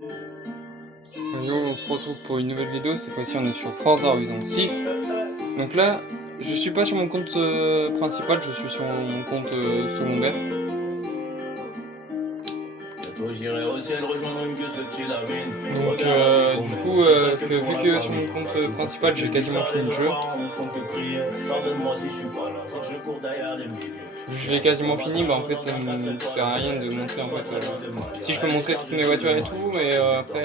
Yo, on se retrouve pour une nouvelle vidéo, cette fois-ci on est sur Forza Horizon 6. Donc là, je suis pas sur mon compte principal, je suis sur mon compte secondaire. Donc du coup, parce que vu que sur mon compte principal j'ai quasiment fini le jeu, je l'ai quasiment fini, bah en fait ça me sert à rien de montrer en fait. Si je peux montrer toutes mes voitures et tout, mais après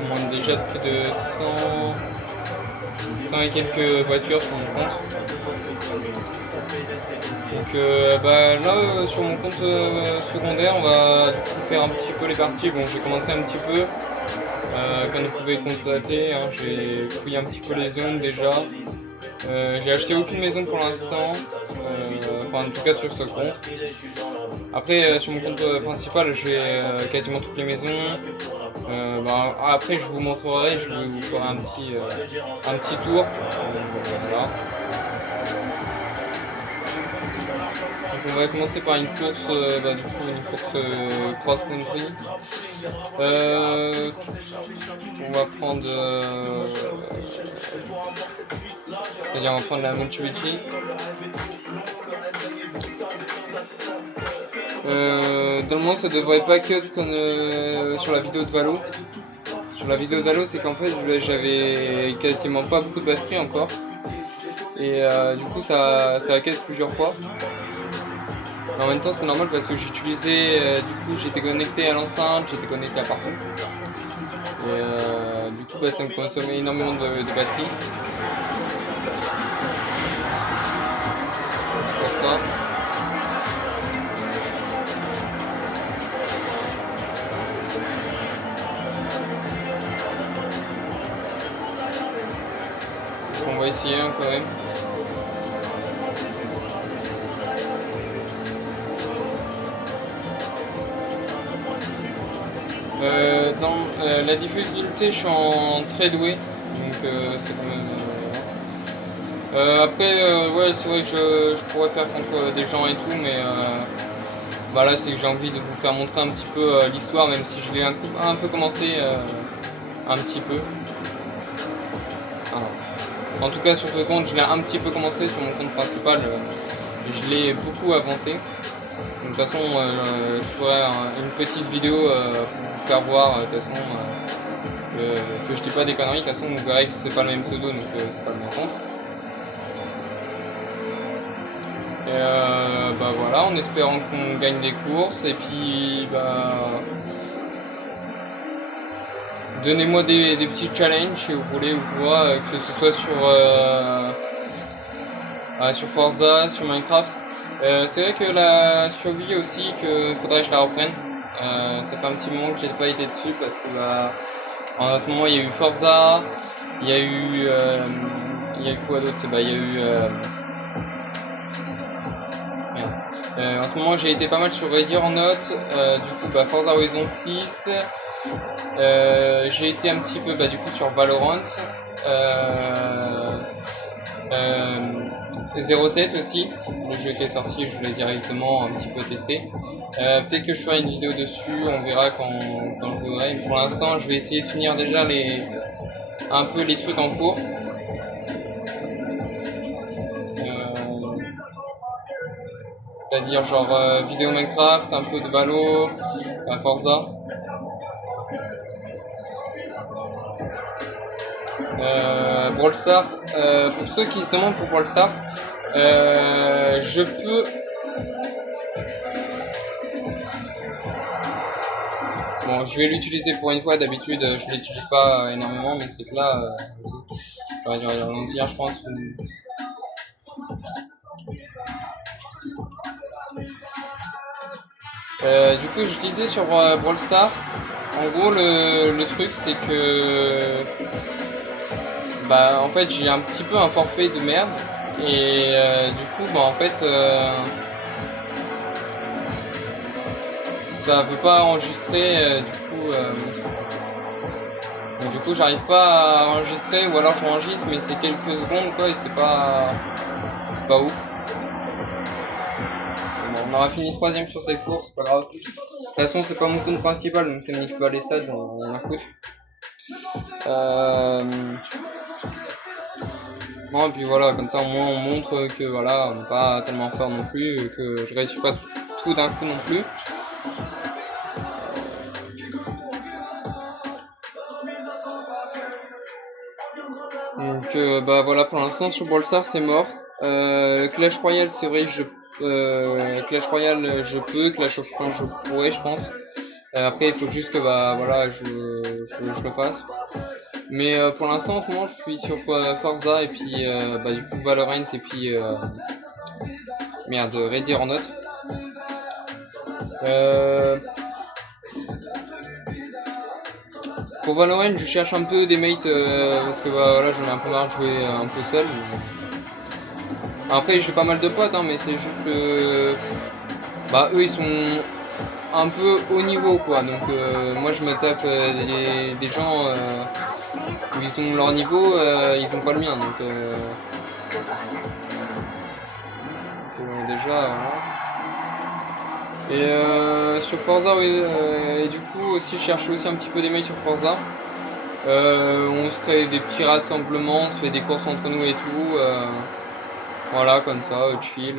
on monte déjà de plus de 100 et quelques voitures sur mon compte. Donc bah, là sur mon compte secondaire on va du coup faire un petit peu les parties. Bon, j'ai commencé un petit peu, comme vous pouvez constater, hein, j'ai fouillé un petit peu les zones déjà. J'ai acheté aucune maison pour l'instant, enfin en tout cas sur ce compte. Après sur mon compte principal j'ai quasiment toutes les maisons. Bah, après je vous montrerai, je vous ferai un petit tour. Voilà. Donc on va commencer par une course, bah, du coup une course cross country. On va prendre, c'est-à-dire on va prendre la Mitsubishi. Normalement ça devrait pas cut comme sur la vidéo de Valo. Sur la vidéo de Valo, c'est qu'en fait j'avais quasiment pas beaucoup de batterie encore. Et du coup ça a cut plusieurs fois. Mais en même temps c'est normal parce que j'utilisais, du coup j'étais connecté à l'enceinte, j'étais connecté à partout. Et du coup bah, ça me consommait énormément de batterie. C'est pour ça. Donc on va essayer hein, quand même. Dans la difficulté, je suis en très doué, donc c'est quand même. Après, ouais, c'est vrai que je pourrais faire contre des gens et tout, mais bah là, c'est que j'ai envie de vous faire montrer un petit peu l'histoire, même si je l'ai un peu commencé, un petit peu. Ah. En tout cas, sur ce compte, je l'ai un petit peu commencé. Sur mon compte principal, je l'ai beaucoup avancé. Donc, de toute façon, je ferai une petite vidéo pour vous faire voir, de toute façon, que je dis pas des conneries. De toute façon, vous verrez que c'est pas le même pseudo, donc c'est pas le même compte. Et bah voilà, en espérant qu'on gagne des courses. Et puis, bah, donnez-moi des petits challenges si vous voulez ou quoi, que ce soit sur Forza, sur Minecraft. C'est vrai que la survie aussi, qu'il faudrait que je la reprenne. Ça fait un petit moment que j'ai pas été dessus parce que bah, en ce moment il y a eu Forza, il y a eu quoi d'autre, bah, il y a eu en ce moment j'ai été pas mal sur Ready or Not, du coup bah, Forza Horizon 6, j'ai été un petit peu bah, du coup sur Valorant, 07 aussi, le jeu qui est sorti, je l'ai directement un petit peu testé. Peut-être que je ferai une vidéo dessus, on verra quand je voudrais. Pour l'instant, je vais essayer de finir déjà un peu les trucs en cours. C'est-à-dire genre vidéo Minecraft, un peu de Valo, Forza. Brawl Stars, pour ceux qui se demandent pour Brawl Stars, je peux. Bon, je vais l'utiliser pour une fois, d'habitude je l'utilise pas énormément, mais c'est que là, j'aurais dû ralentir, je pense. Du coup, je disais sur Brawl Stars, en gros, le truc c'est que. Bah, en fait, j'ai un petit peu un forfait de merde, et du coup, bah, en fait. Ça veut pas enregistrer, du coup j'arrive pas à enregistrer, ou alors j'enregistre mais c'est quelques secondes quoi, et c'est pas ouf. Bon, aura fini 3ème sur ses courses, c'est pas grave. De toute façon, c'est pas mon compte principal, donc c'est Nick pas les stats, on en a foutu. Non, et puis voilà, comme ça au moins on montre que voilà, on n'est pas tellement fort non plus, que je réussis pas tout d'un coup non plus. Donc bah voilà, pour l'instant sur Brawl Stars c'est mort. Clash Royale c'est vrai que Clash Royale je peux, Clash of Clans je pourrais je pense. Après il faut juste que bah voilà je le fasse. Mais pour l'instant en ce moment je suis sur Forza et puis bah du coup Valorant et puis merde, Ready or Not. Pour Valorant je cherche un peu des mates parce que bah voilà j'en ai un peu marre de jouer un peu seul. Après j'ai pas mal de potes hein, mais c'est juste bah eux ils sont un peu haut niveau quoi, donc moi je me tape des gens où ils ont leur niveau, ils ont pas le mien, donc déjà voilà. Et sur Forza oui, et du coup aussi je cherche aussi un petit peu des mails sur Forza. On se crée des petits rassemblements, on se fait des courses entre nous et tout, voilà comme ça, chill.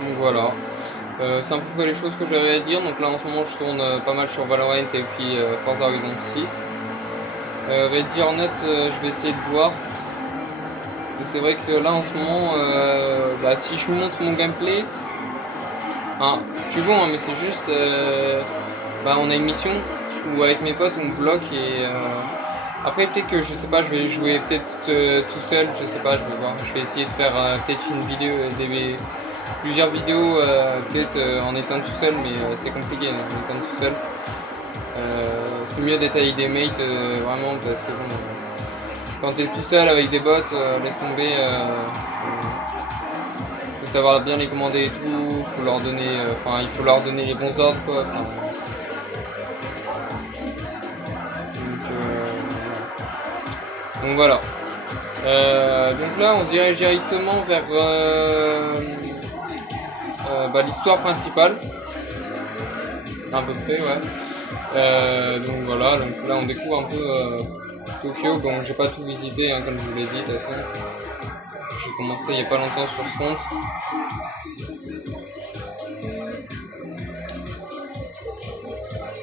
Donc voilà, c'est un peu près les choses que j'avais à dire. Donc là en ce moment je tourne pas mal sur Valorant et puis Forza Horizon 6. Ready or Not, je vais essayer de voir. C'est vrai que là en ce moment, bah, si je vous montre mon gameplay, hein, je suis bon hein, mais c'est juste, bah, on a une mission où avec mes potes on bloque et après peut-être que je sais pas, je vais jouer peut-être tout seul, je sais pas, je vais voir. Je vais essayer de faire peut-être une vidéo, plusieurs vidéos peut-être en étant tout seul, mais c'est compliqué en étant tout seul. C'est mieux d'étaler des mates vraiment parce que bon, quand t'es tout seul avec des bots, laisse tomber, faut savoir bien les commander et tout, faut leur donner, il faut leur donner les bons ordres quoi. Donc voilà. Donc là on se dirige directement vers bah, l'histoire principale. À peu près ouais. Donc voilà, donc là on découvre un peu Tokyo. Bon j'ai pas tout visité hein, comme je vous l'ai dit de toute façon. J'ai commencé il y a pas longtemps sur ce compte.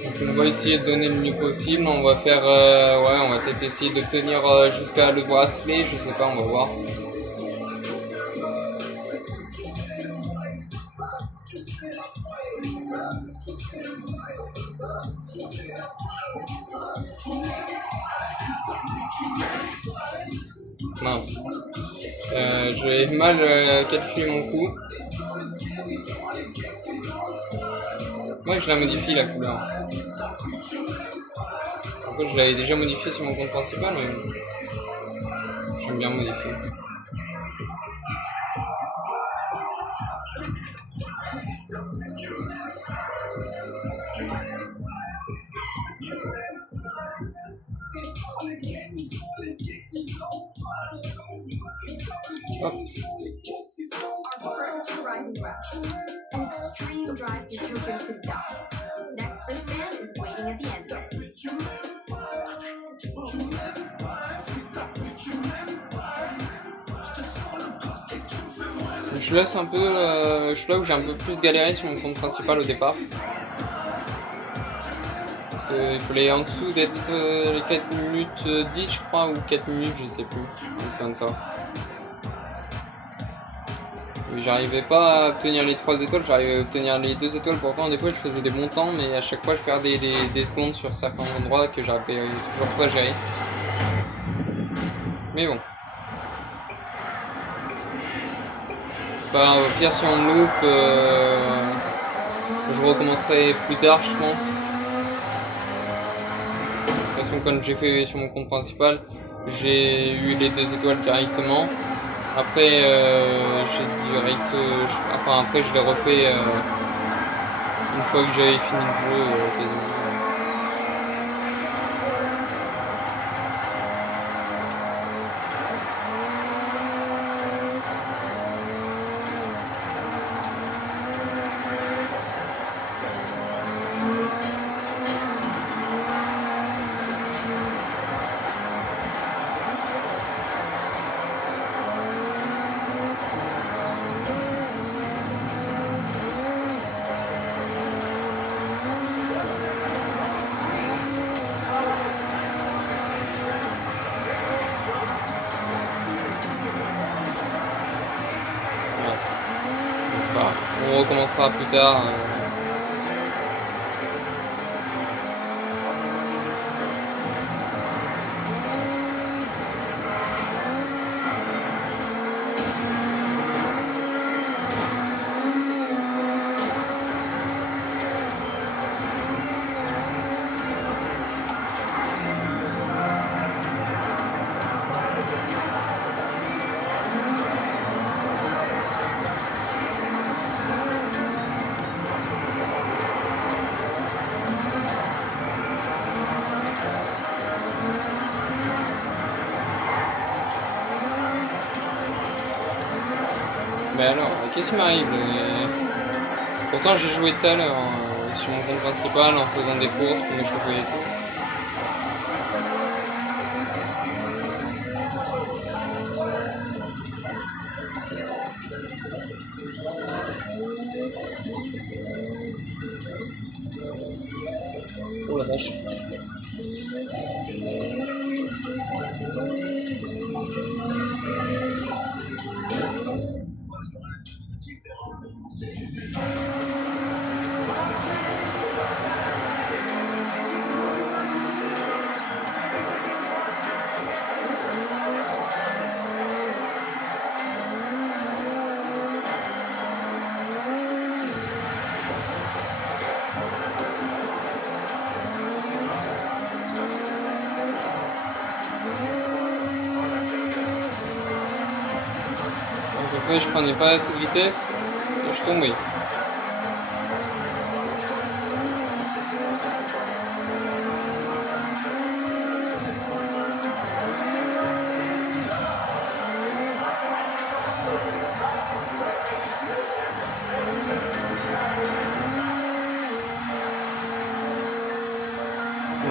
Donc on va essayer de donner le mieux possible. On va faire ouais, on va peut-être essayer d'obtenir jusqu'à le bracelet, je sais pas, on va voir. Mince. J'ai mal calculé mon coup. Moi je la modifie la couleur. Après je l'avais déjà modifié sur mon compte principal mais j'aime bien modifier. Hop. An extreme drive to Tokyo City Docks. Next wristband is waiting at the end of it. Je laisse un peu, je suis là où j'ai un peu plus galéré sur mon compte principal au départ. Parce qu'il fallait en dessous d'être les 4 minutes 10 je crois, ou 4 minutes, je sais plus, un truc comme ça. J'arrivais pas à obtenir les 3 étoiles, j'arrivais à obtenir les 2 étoiles, pourtant des fois je faisais des bons temps, mais à chaque fois je perdais des secondes sur certains endroits que j'arrivais toujours pas à gérer. Mais bon. C'est pas grave, au pire si on me loupe, je recommencerai plus tard je pense. De toute façon comme j'ai fait sur mon compte principal, j'ai eu les 2 étoiles directement. Après, j'ai direct, après je l'ai refait une fois que j'avais fini le jeu quasiment. recommencera plus tard. Mais alors, qu'est-ce qui m'arrive? Pourtant j'ai joué tout à l'heure sur mon compte principal en faisant des courses pour me choper et tout. Oh la vache. Après je prenais pas assez de vitesse et je tombais.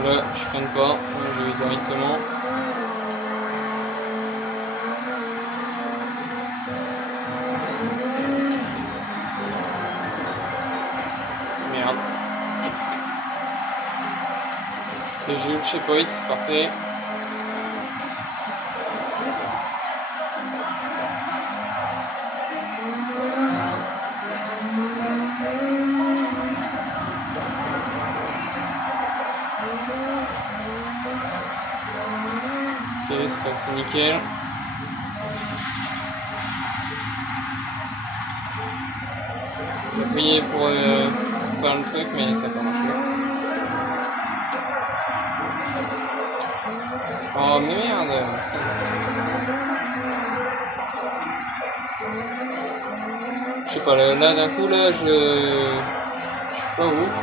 Là je freine pas, je vais directement. Merde. Et j'ai eu le checkpoint, c'est parfait. Ok, c'est passé nickel. J'ai appuyé pour faire le truc, mais ça n'a pas marché. Oh merde! Je sais pas, là d'un coup, là, je suis pas ouf.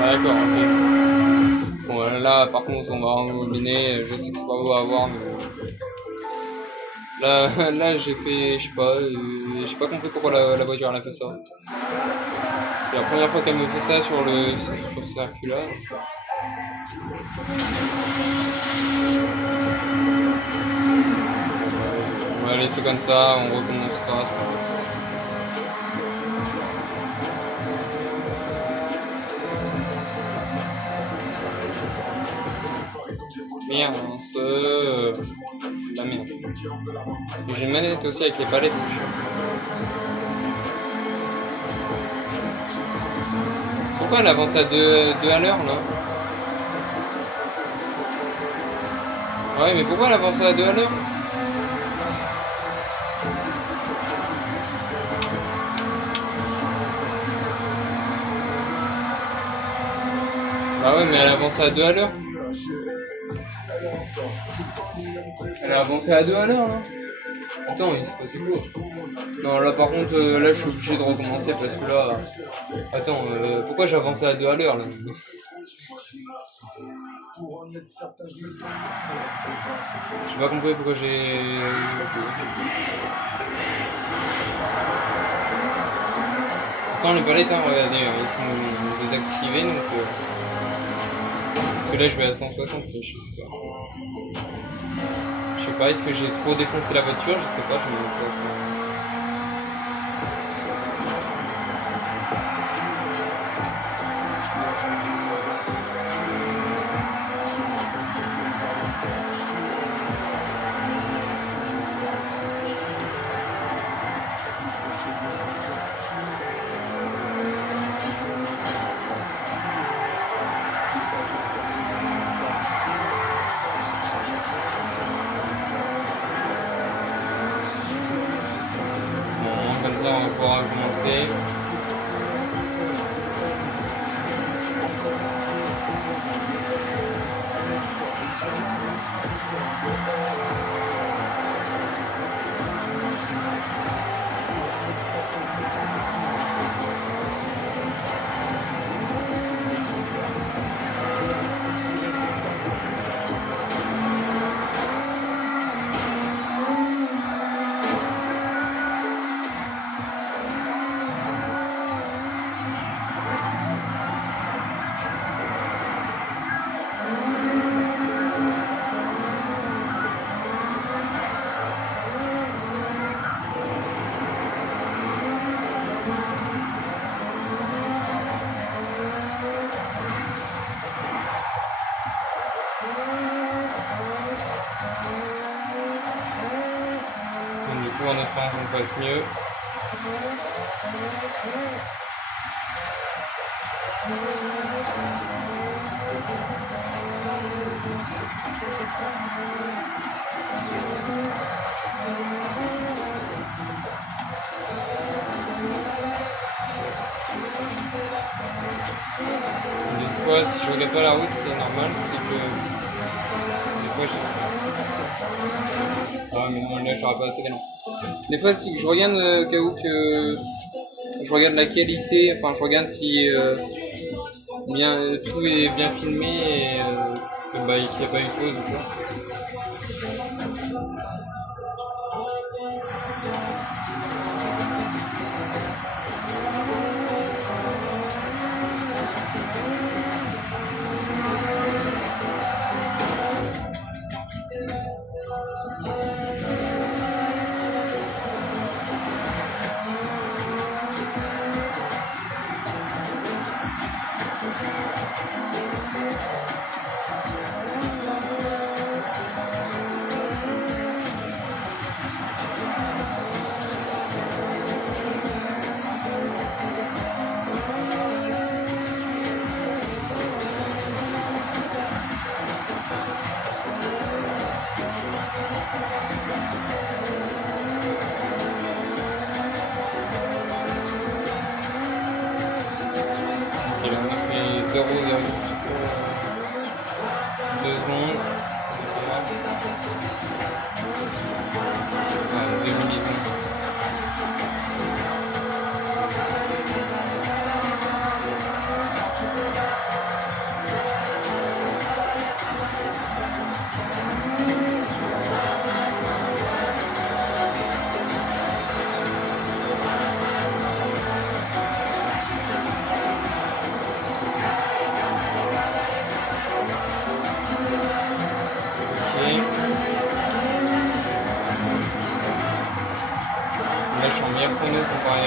D'accord, ok. Bon, là, par contre, on va rembobiner. Je sais que c'est pas beau à voir, mais là j'ai fait, je sais pas compris pourquoi la voiture elle a fait ça. C'est la première fois qu'elle me fait ça sur ce circuit là. On va laisser comme ça, on recommencera. Merde, la merde. J'ai une manette aussi avec les palettes, c'est chiant. Pourquoi elle avance à 2 à l'heure là? Ouais, mais pourquoi elle avance à 2 à l'heure? Bah ouais, mais elle avance à 2 à l'heure. Elle a avancé à 2 à l'heure là. Attends, il s'est passé quoi? Non, là par contre, là je suis obligé de recommencer parce que là. Attends, pourquoi j'ai avancé à 2 à l'heure là? J'ai pas compris pourquoi j'ai. Pourtant les palettes, hein, regardez, ils sont désactivés donc. Parce que là je vais à 160, je sais pas. Je sais pas, est-ce que j'ai trop défoncé la voiture? Je sais pas, je me demande. on va pouvoir commencer. Donc, du coup, en espérant qu'on fasse mieux. Des fois, si je regarde pas la route, c'est normal, c'est que des fois j'ai ça. Ah, mais non, là j'aurais pas assez d'élan. Des fois, si je regarde au cas où que je regarde la qualité, enfin, je regarde si bien, tout est bien filmé et qu'il n'y a pas eu de pause ou quoi. Ok, là on a fait 0,2 secondes. C'est pas mal. 2 millisecondes. Là, je suis en meilleur chrono comparé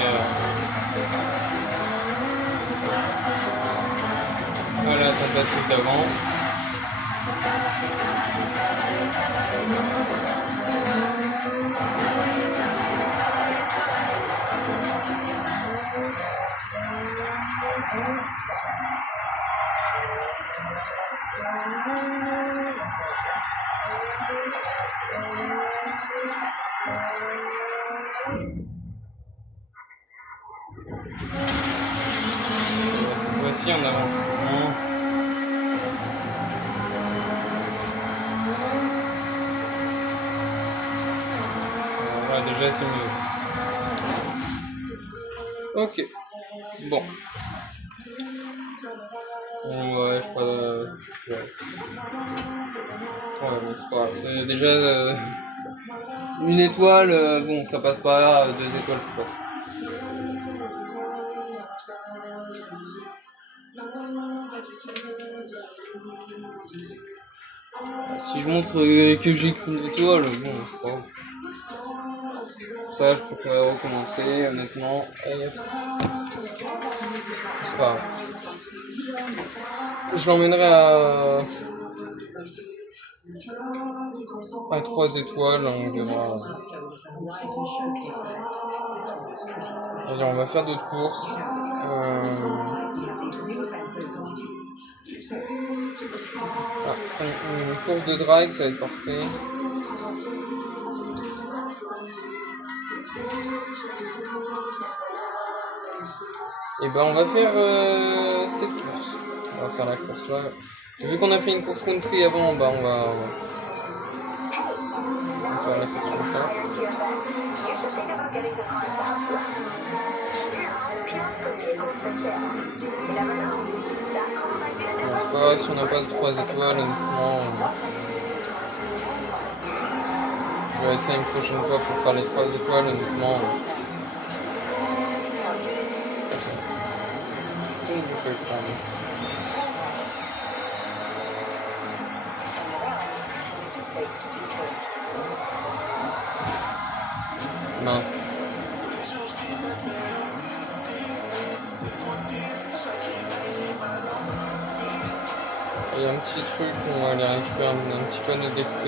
à la tentative d'avant. Cette fois-ci, on avance. Voilà, déjà, c'est mieux. Ok. Bon. Ouais, je crois. Ouais. Ouais, bon, c'est pas grave. C'est déjà une étoile, bon, ça passe pas. 2 étoiles, ça passe. Si je montre que j'ai qu'une étoile, bon, c'est pas grave. Ça, je préfère recommencer, honnêtement. C'est pas grave. Je l'emmènerai à 3 étoiles, on verra. Allez, on va faire d'autres courses. Une course de drag, ça va être parfait. On va faire cette course. On va faire la course là. Vu qu'on a fait une course country avant, on va faire la section comme ça. Bon, c'est pas grave si on n'a pas de 3 étoiles, honnêtement. Je vais essayer une prochaine fois pour faire les 3 étoiles, honnêtement. Je vais le prendre. Mince. Il y a un petit truc, on va aller récupérer un petit panneau d'XP.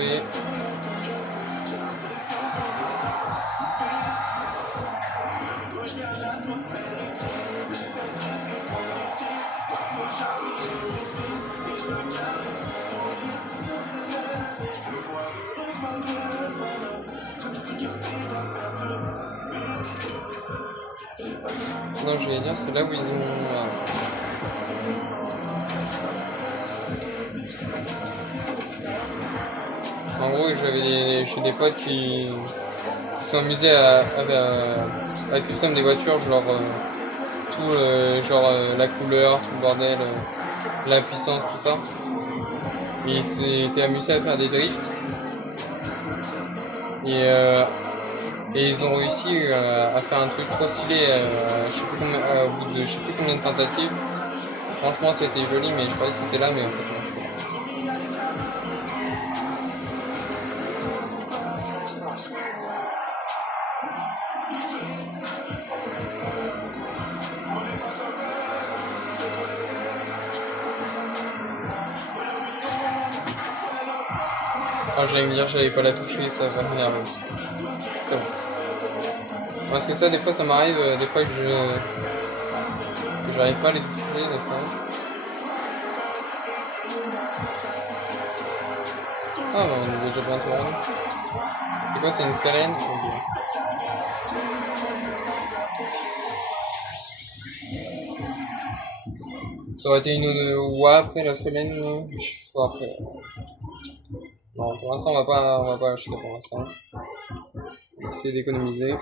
Non, je vais dire, c'est là où ils ont... En gros, j'ai des potes qui se sont amusés à custom des voitures, genre tout, la couleur, tout le bordel, la puissance, tout ça. Et ils s'étaient amusés à faire des drifts. Et ils ont réussi à faire un truc trop stylé au bout de je sais plus combien de tentatives. Franchement, c'était joli, mais je croyais que c'était là, mais en fait, non. Ah, j'allais me dire, j'allais pas la toucher, ça va m'énerver. C'est bon. Parce que ça, des fois, ça m'arrive, des fois que j'arrive pas à les toucher, des fois. Ah, bah, on est déjà bientôt rendu. C'est quoi, c'est une scalène? Ça aurait été une oie après la scalène, je sais pas après. Non, pour l'instant, on va pas acheter pour l'instant. On va essayer d'économiser.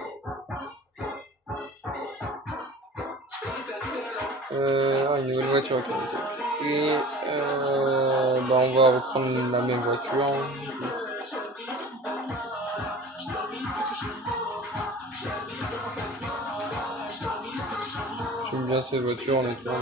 Une nouvelle voiture. Et on va reprendre la même voiture. J'aime bien cette voiture, honnêtement.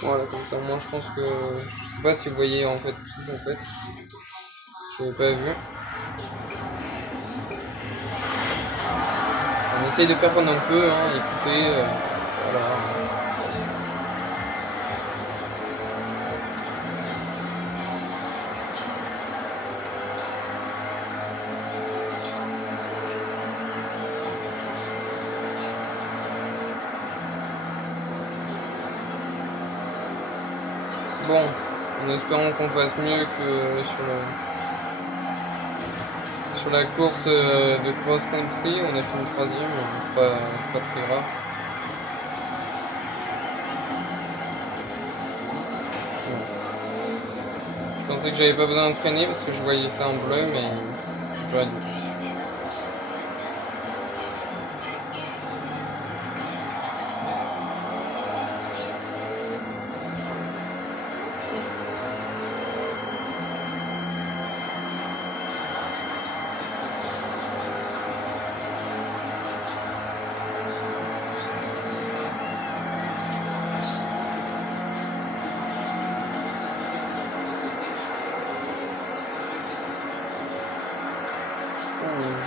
Voilà, comme ça, moi je pense que... Je sais pas si vous voyez en fait tout en fait. Je n'avais pas vu. On essaye de faire comme un peu, écouter, voilà. Bon, en espérant qu'on fasse mieux que sur la course de cross-country, on a fait une 3e, c'est pas très grave. Je pensais que j'avais pas besoin de freiner parce que je voyais ça en bleu, mais j'aurais dû.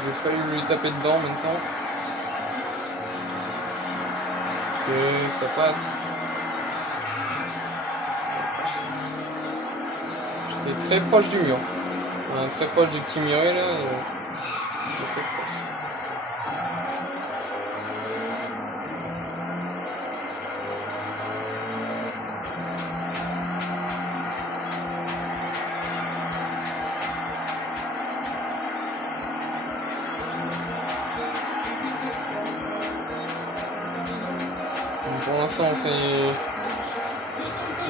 J'ai failli lui taper dedans en même temps. Que ça passe. J'étais très proche du mur. Très proche du petit muret là. pour l'instant on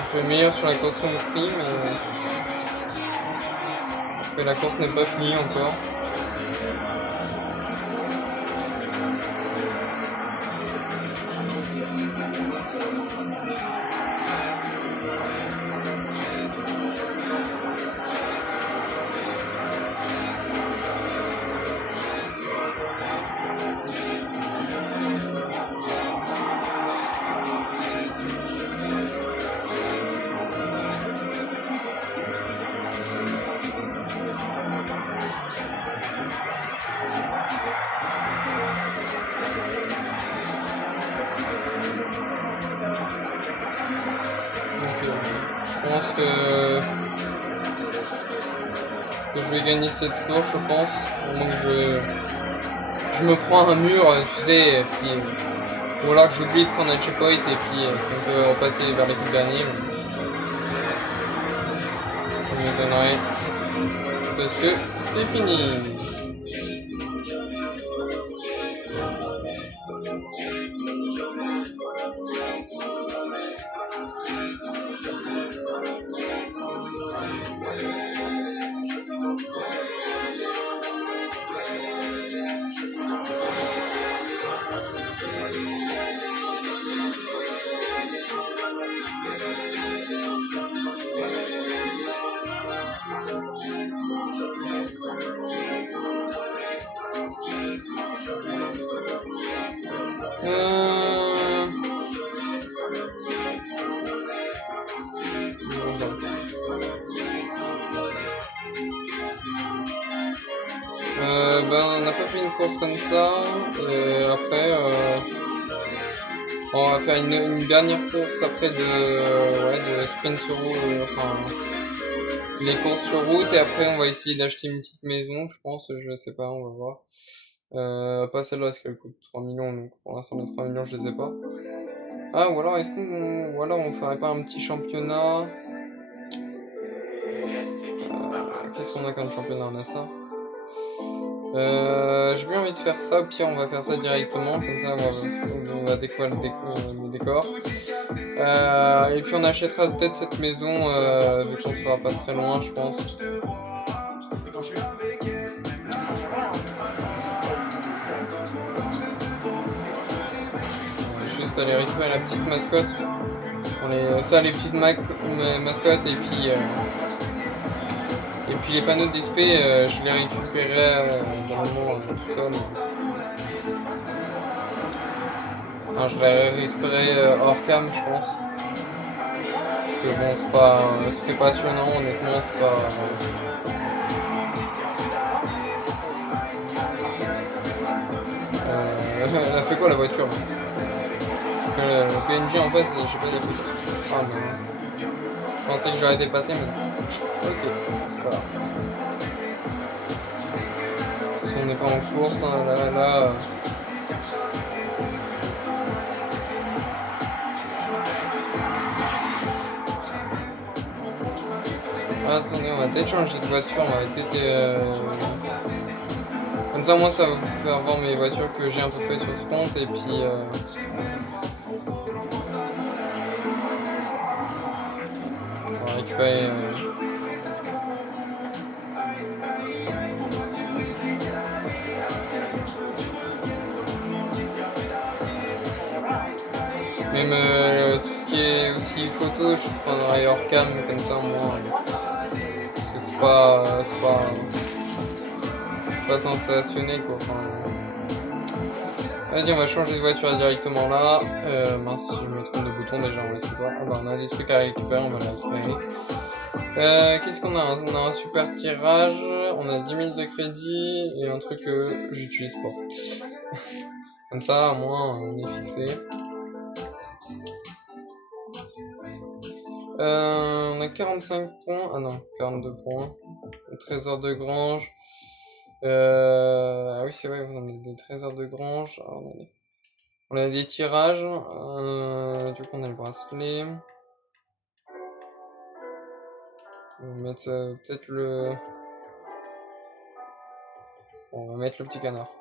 fait meilleur sur la course au prix, mais la course n'est pas finie encore. Je pense que je vais gagner cette course, je pense. Donc je me prends un mur, tu sais, et puis, ou alors que j'oublie de prendre un checkpoint et puis ça me peut repasser vers les coups derniers. Ça m'étonnerait. Parce que c'est fini. On n'a pas fait une course comme ça. Après, on va faire une dernière course après de sprint sur route, les courses sur route, et après on va essayer d'acheter une petite maison, je pense, je sais pas, on va voir. Pas celle-là parce qu'elle coûte 3 millions, donc pour l'instant les 3 millions je les ai pas. Ah, ou alors on ferait pas un petit championnat? Qu'est-ce qu'on a comme championnat? On a ça. J'ai bien envie de faire ça, au pire on va faire ça directement, comme ça on va décorer le décor. Et puis on achètera peut-être cette maison, vu qu'on sera pas très loin, je pense. Juste aller récupérer la petite mascotte. Les petites mascottes, et puis les panneaux d'XP, je les récupérerai normalement tout seul. Alors, je les récupérerai hors cam, je pense. Parce que bon, c'est passionnant, honnêtement, c'est pas. Elle a fait quoi la voiture? Le PNJ en face, je sais pas des photos. Ah mince. Je pensais que j'aurais dépassé, mais. Ok, c'est pas grave. Si on n'est pas en course, hein, là. Ah, attendez, on va peut-être changer de voiture, on va peut-être. Comme ça, moi, ça va faire voir mes voitures que j'ai à peu près sur ce compte, et puis. On va récupérer. Même tout ce qui est aussi photo, je prendrai hors cam, comme ça, moi. Parce que c'est pas sensationnel, quoi. Vas-y, on va changer de voiture directement là. Mince, si je me trompe de bouton déjà, on va essayer de voir. Ah bah, on a des trucs à récupérer, on va les récupérer. Qu'est-ce qu'on a? On a un super tirage, on a 10 000 de crédit et un truc que j'utilise pas. Comme ça, au moins, on est fixé. On a 45 points. Ah non, 42 points. Le trésor de grange. Ah oui, c'est vrai, on a des trésors de grange. Alors, on a des tirages. Du coup, on a le bracelet. On va mettre peut-être le. Bon, on va mettre le petit canard.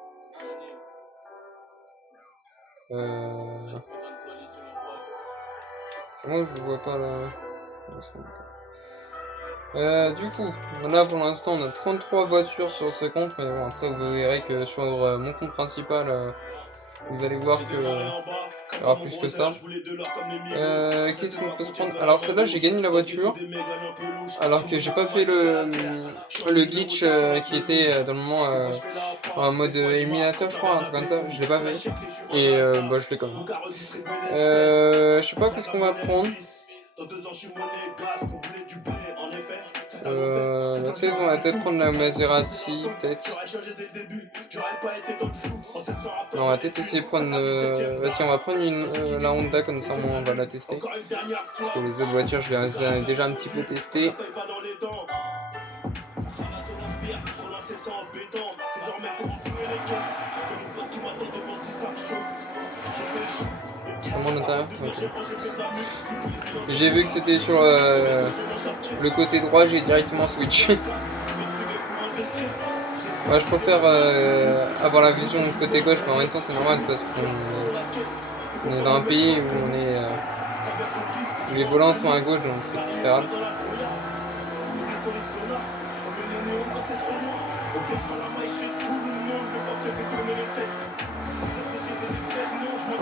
C'est moi je vois pas là. Du coup, là pour l'instant on a 33 voitures sur ce compte, mais bon après vous verrez que sur mon compte principal, vous allez voir que il y aura plus que ça. Qu'est-ce qu'on peut se prendre? Alors celle-là j'ai gagné la voiture, alors que j'ai pas fait le glitch qui était dans le moment en mode éliminateur je crois, un truc comme ça, je l'ai pas fait. Et bah je l'ai quand même. Je sais pas qu'est-ce qu'on va prendre. Peut-être on va peut-être prendre la Maserati, peut-être. Non, on va peut-être essayer de prendre. Vas-y, on va prendre la Honda, comme ça on va la tester. Parce que les autres voitures, je les ai déjà un petit peu testées. Comment l'intérieur? Okay. J'ai vu que c'était sur le côté droit, j'ai directement switché. Ouais, je préfère avoir la vision du côté gauche, mais en même temps c'est normal parce qu'on est dans un pays où où les volants sont à gauche, donc c'est préférable.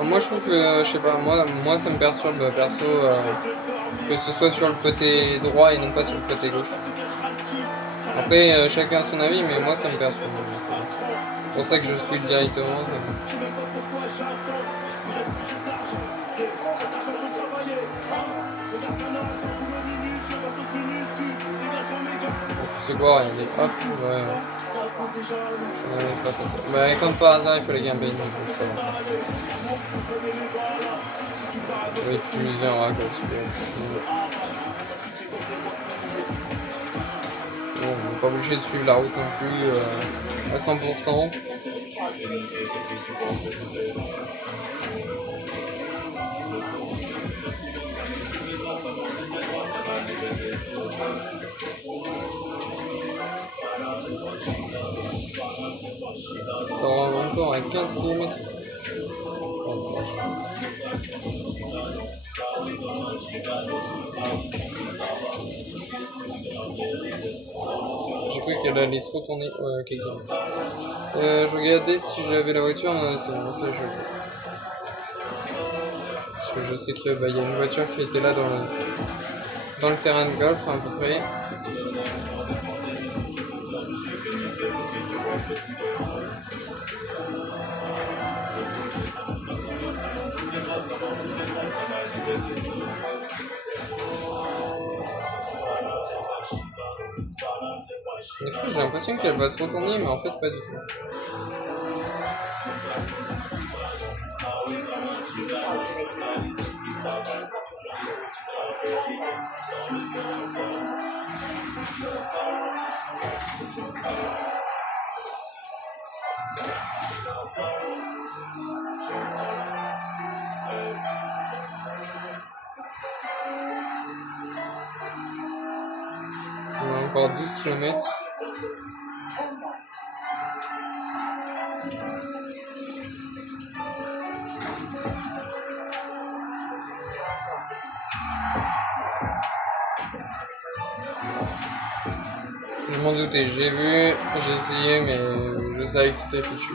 Moi je trouve que, je sais pas, moi ça me perturbe perso que ce soit sur le côté droit et non pas sur le côté gauche. Après chacun a son avis, mais moi ça me perturbe. C'est pour ça que je switch directement. C'est quoi, regardez, hop, ouais. Bah, comme par hasard, il faut les grimper. Je vais utiliser un raccourci. Bon, on n'est pas obligé de suivre la route non plus à 100%. Ça va encore à 15 km. J'ai cru qu'elle allait se retourner. Ouais, ok, c'est bon. Je regardais si j'avais la voiture. C'est bon, ok, je vois. Parce que je sais qu'il y a une voiture qui était là dans le terrain de golf, à peu près. Des fois, j'ai l'impression qu'elle va se retourner, mais en fait, pas du tout. On a encore 12 km. Je m'en doutais, j'ai vu, j'ai essayé, mais je savais que c'était fichu.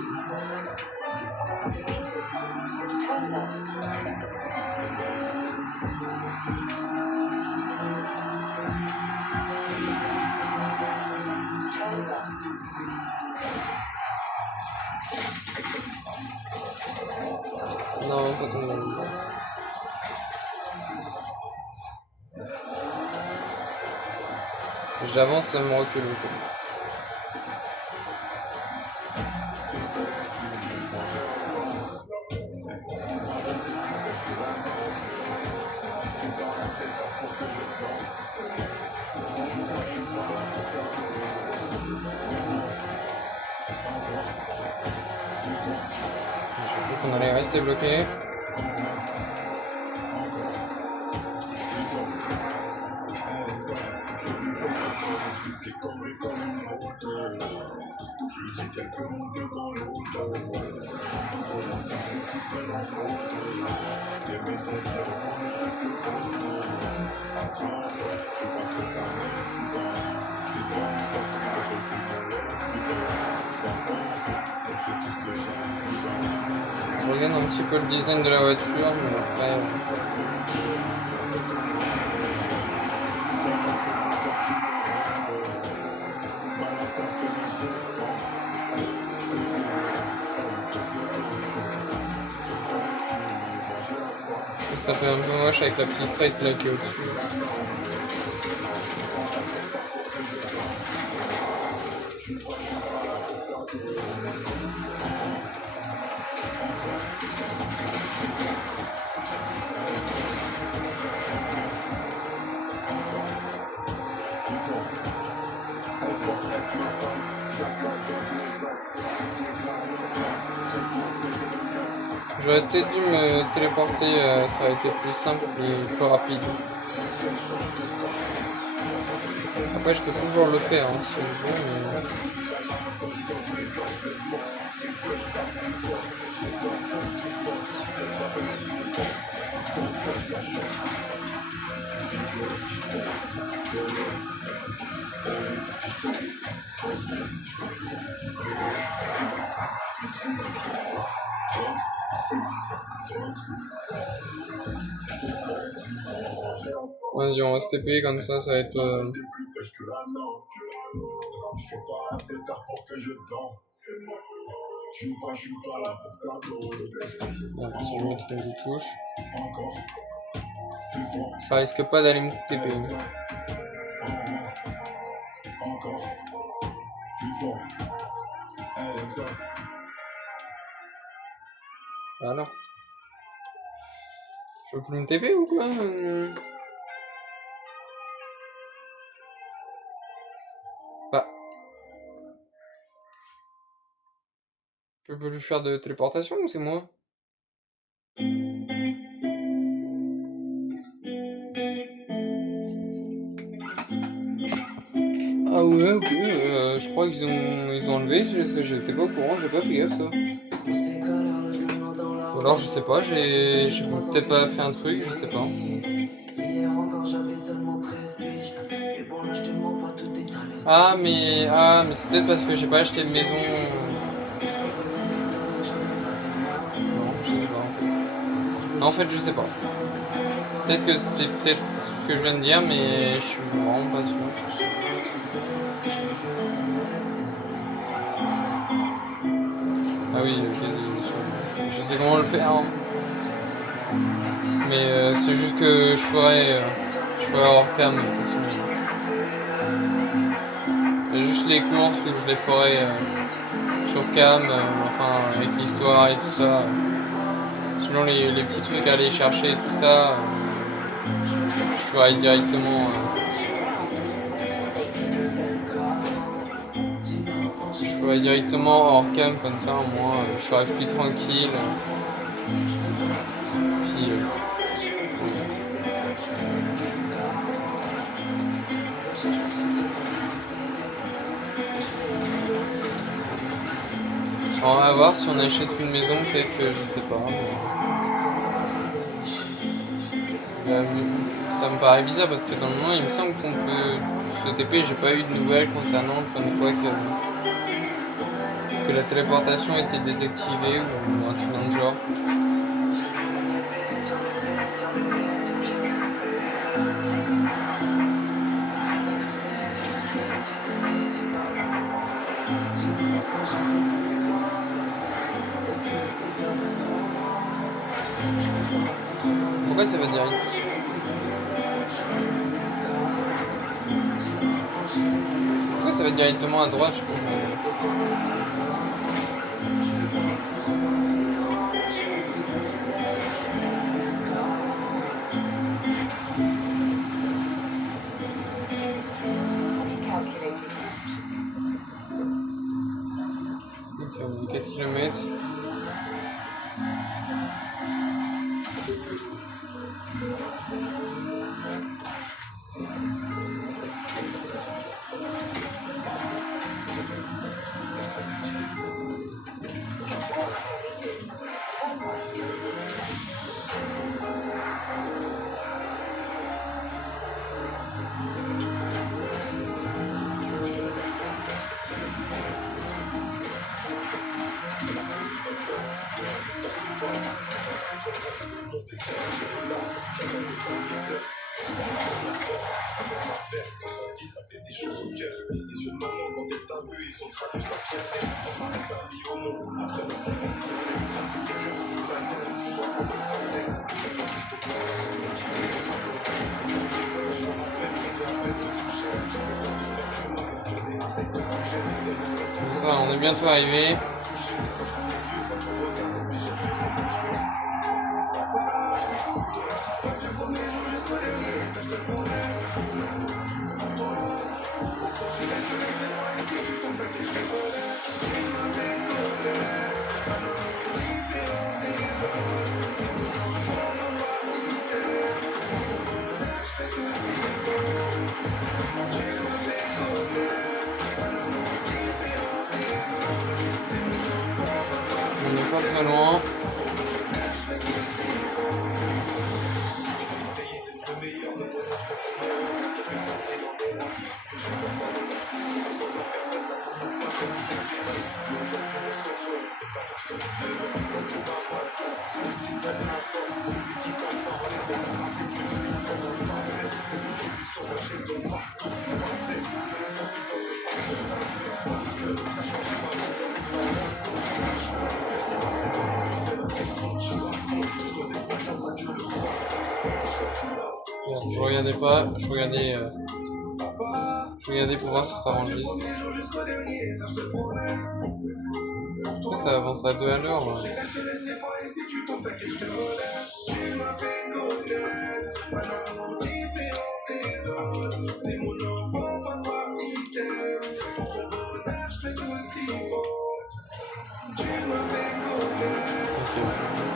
Non, pas tomber dans le bas. J'avance, ça me recule beaucoup. Je crois qu'on allait rester bloqué. Je regarde un petit peu le design de la voiture, mais après... Ça fait un peu moche avec la petite raie plaquée au-dessus. J'aurais peut-être dû me téléporter, ça aurait été plus simple et plus rapide. Après je peux toujours le faire hein, si je veux, mais... Vas-y, on va se TP comme ça va être... Ouais, si je mets les touches, ça risque pas d'aller me TP. Alors, je peux plus me TP ou quoi? Bah, je peux plus faire de téléportation ou c'est moi? Ah ouais, ok, je crois qu'ils ont enlevé, j'étais pas au courant, j'ai pas fait gaffe ça. Ou alors je sais pas, j'ai peut-être pas fait un truc, je sais pas. Ah mais c'est peut-être parce que j'ai pas acheté de maison. Non, je sais pas. Non, en fait je sais pas. Peut-être que c'est peut-être ce que je viens de dire, mais je suis vraiment pas sûr. Ah oui, ok, je sais comment le faire. Hein. Mais c'est juste que je ferais hors cam. Il y a juste les courses où je les ferais sur cam, enfin avec l'histoire et tout ça. Sinon les petits trucs à aller chercher et tout ça, je ferais directement. Je ferais directement hors cam comme ça, au moins je serais plus tranquille. Puis on va voir si on achète une maison, peut-être que je sais pas. Ça me paraît bizarre parce que dans le moment il me semble qu'on peut se TP, j'ai pas eu de nouvelles concernant comme quoi que la téléportation était désactivée ou un truc dans le genre. Pourquoi ça va direct? Pourquoi ça va directement à droite, je comprends. Ok, on est 4 km. Donc ça, on est bientôt arrivé. On n'est pas très loin. Bon, je regardais pour voir si ça enregistre. Après, ça avance à 2 à l'heure. Là. Ok,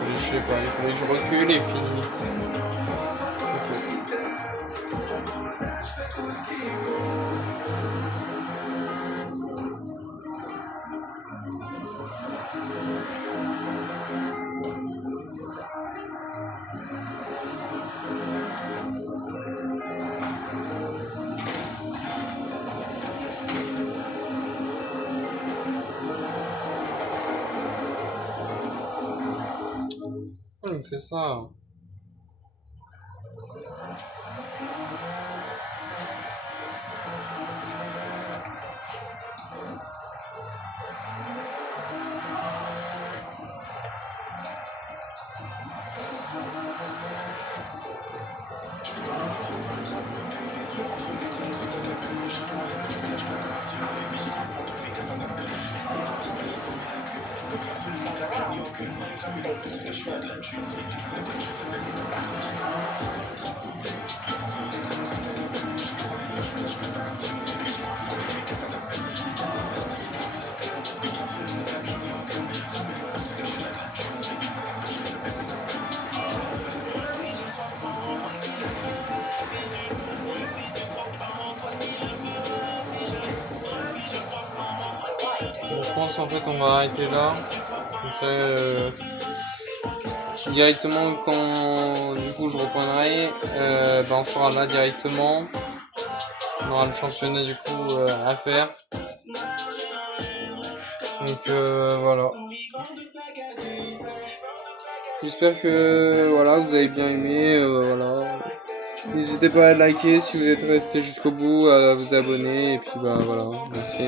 je sais pas, il fallait que je recule et puis... Il me fait ça. Je pense en fait on va arrêter là. Comme ça, directement quand du coup je reprendrai, on sera là directement. On aura le championnat du coup à faire. Donc voilà. J'espère que voilà vous avez bien aimé. Voilà. N'hésitez pas à liker si vous êtes resté jusqu'au bout, à vous abonner et puis voilà. Merci.